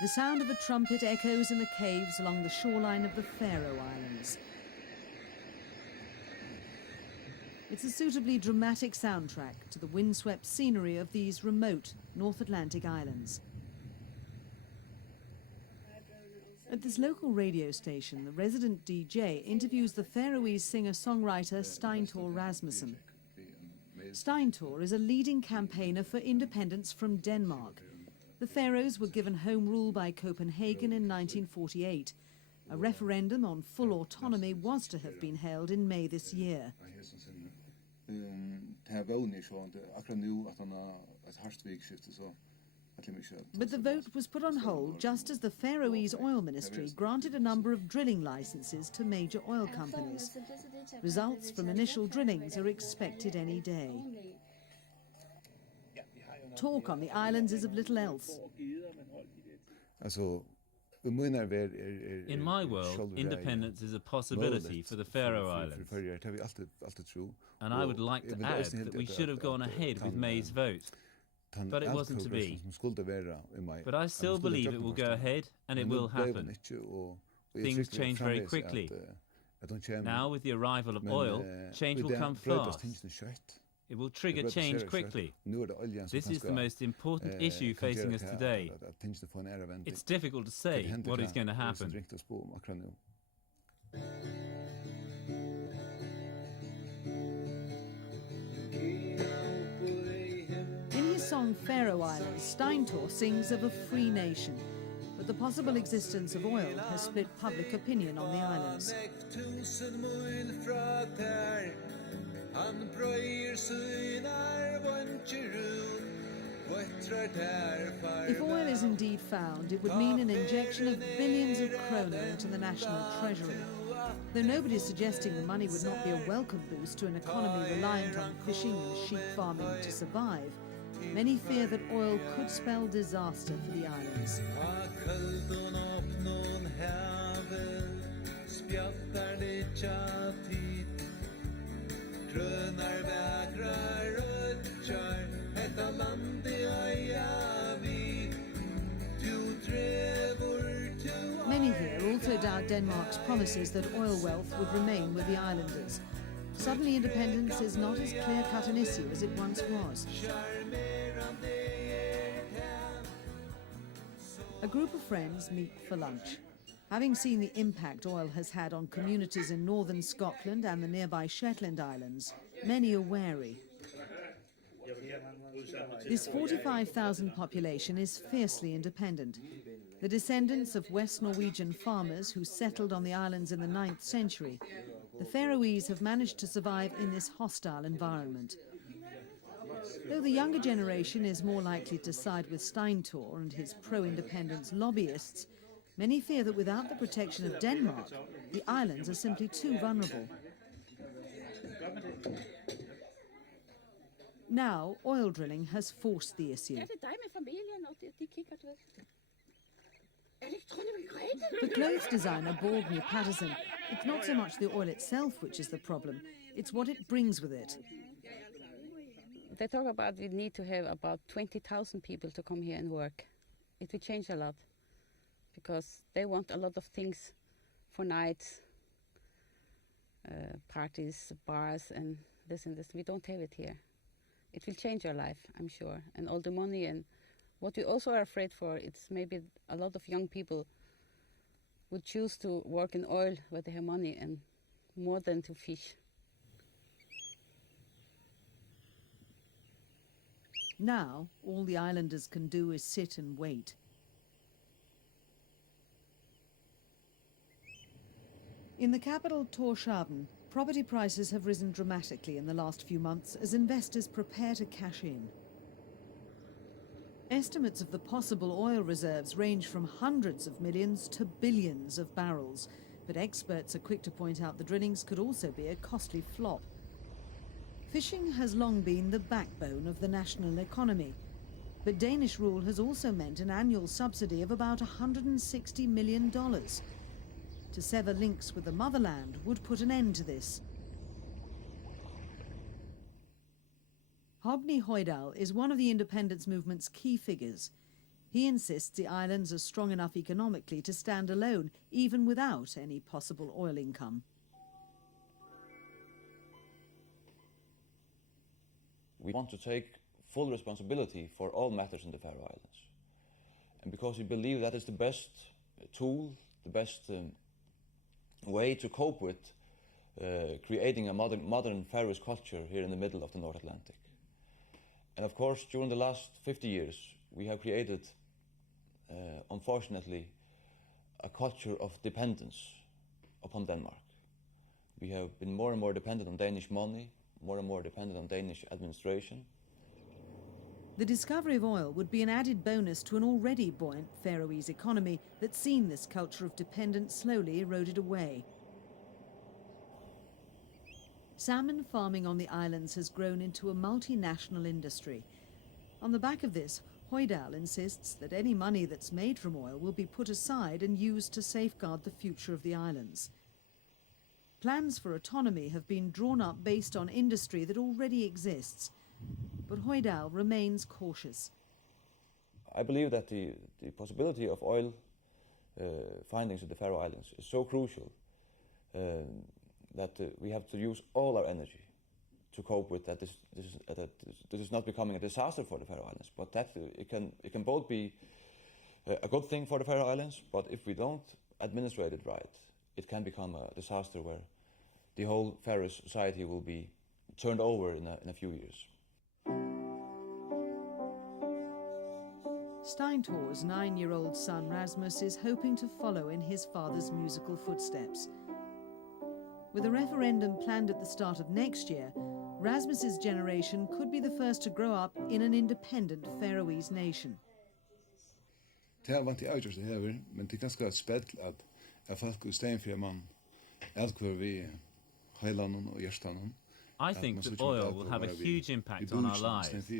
The sound of a trumpet echoes in the caves along the shoreline of the Faroe Islands. It's a suitably dramatic soundtrack to the windswept scenery of these remote North Atlantic islands. At this local radio station, the resident DJ interviews the Faroese singer-songwriter Steintor Rasmussen. Steintor is a leading campaigner for independence from Denmark. The Faroes were given home rule by Copenhagen in 1948. A referendum on full autonomy was to have been held in May this year. But the vote was put on hold just as the Faroese oil ministry granted a number of drilling licenses to major oil companies. Results from initial drillings are expected any day. Talk on the islands is of little else. In my world, independence is a possibility for the Faroe Islands. And I would like to add that we should have gone ahead with May's vote. But it wasn't to be. But I still believe it will go ahead and it will happen. Things change very quickly. Now, with the arrival of oil, change will come fast. It will trigger change quickly. This is the most important issue facing us today. It's difficult to say what is going to happen. In his song Faroe Islands, Steintor sings of a free nation. But the possible existence of oil has split public opinion on the islands. If oil is indeed found, it would mean an injection of billions of kroner into the national treasury. Though nobody is suggesting the money would not be a welcome boost to an economy reliant on fishing and sheep farming to survive, many fear that oil could spell disaster for the islands. Many here also doubt Denmark's promises that oil wealth would remain with the islanders. Suddenly independence is not as clear-cut an issue as it once was. A group of friends meet for lunch. Having seen the impact oil has had on communities in northern Scotland and the nearby Shetland Islands, many are wary. This 45,000 population is fiercely independent. The descendants of West Norwegian farmers who settled on the islands in the 9th century, the Faroese have managed to survive in this hostile environment. Though the younger generation is more likely to side with Steintor and his pro-independence lobbyists, many fear that without the protection of Denmark, the islands are simply too vulnerable. Now, oil drilling has forced the issue. For clothes designer Borgny Patursson, it's not so much the oil itself which is the problem, it's what it brings with it. They talk about we need to have about 20,000 people to come here and work. It will change a lot, because they want a lot of things for nights, parties, bars, and this and this. We don't have it here. It will change our life, I'm sure, and all the money. And what we also are afraid for, it's maybe a lot of young people would choose to work in oil where they have money and more than to fish. Now, all the islanders can do is sit and wait. In the capital, Torshavn, property prices have risen dramatically in the last few months as investors prepare to cash in. Estimates of the possible oil reserves range from hundreds of millions to billions of barrels, but experts are quick to point out the drillings could also be a costly flop. Fishing has long been the backbone of the national economy, but Danish rule has also meant an annual subsidy of about $160 million. To sever links with the motherland would put an end to this. Hogni Hojdal is one of the independence movement's key figures. He insists the islands are strong enough economically to stand alone, even without any possible oil income. We want to take full responsibility for all matters in the Faroe Islands. And because we believe that is the best tool, the best way to cope with creating a modern Faroese culture here in the middle of the North Atlantic. And of course, during the last 50 years, we have created, unfortunately, a culture of dependence upon Denmark. We have been more and more dependent on Danish money, more and more dependent on Danish administration. The discovery of oil would be an added bonus to an already buoyant Faroese economy that's seen this culture of dependence slowly eroded away. Salmon farming on the islands has grown into a multinational industry. On the back of this, Hojdal insists that any money that's made from oil will be put aside and used to safeguard the future of the islands. Plans for autonomy have been drawn up based on industry that already exists, but Hojdal remains cautious. I believe that the possibility of oil findings in the Faroe Islands is so crucial that we have to use all our energy to cope with that. This is not becoming a disaster for the Faroe Islands, but that it can both be a good thing for the Faroe Islands, but if we don't administrate it right, it can become a disaster where the whole Faroese society will be turned over in a few years. Steintor's 9-year-old son Rasmus is hoping to follow in his father's musical footsteps. With a referendum planned at the start of next year, Rasmus's generation could be the first to grow up in an independent Faroese nation. Det har vært avgjørelse her, men det er ganske et spett at folk i stedet for man elsker vi høylandene og hjertene. I think that oil will have a huge impact on our lives.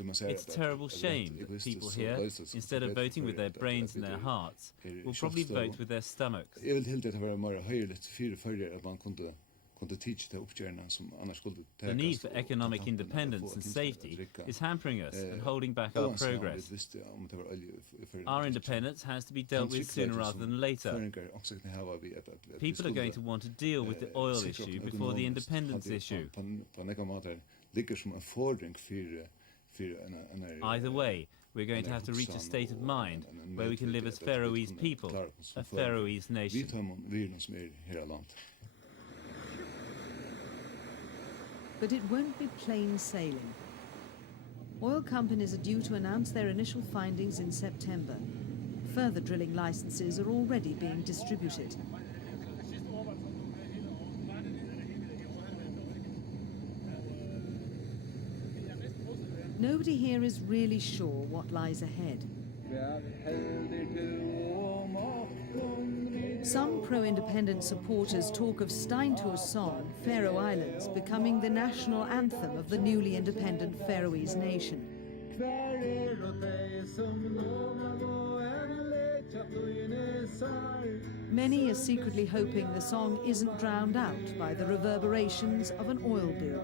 It's a terrible shame that people here, instead of voting with their brains and their hearts, will probably vote with their stomachs. Jeg vil helt det være mer høyligt før at man kunne teach det oppgjørende som annars skulle tekas. The need for economic independence and safety is hampering us and holding back our progress. Our independence has to be dealt with sooner rather than later. People are going to want to deal with the oil issue before the independence issue. Either way, we're going to have to reach a state of mind where we can live as Faroese people, a Faroese nation. But it won't be plain sailing. Oil companies are due to announce their initial findings in September. Further drilling licenses are already being distributed. Nobody here is really sure what lies ahead. Some pro-independence supporters talk of Steintor's song, Faroe Islands, becoming the national anthem of the newly independent Faroese nation. Many are secretly hoping the song isn't drowned out by the reverberations of an oil boom.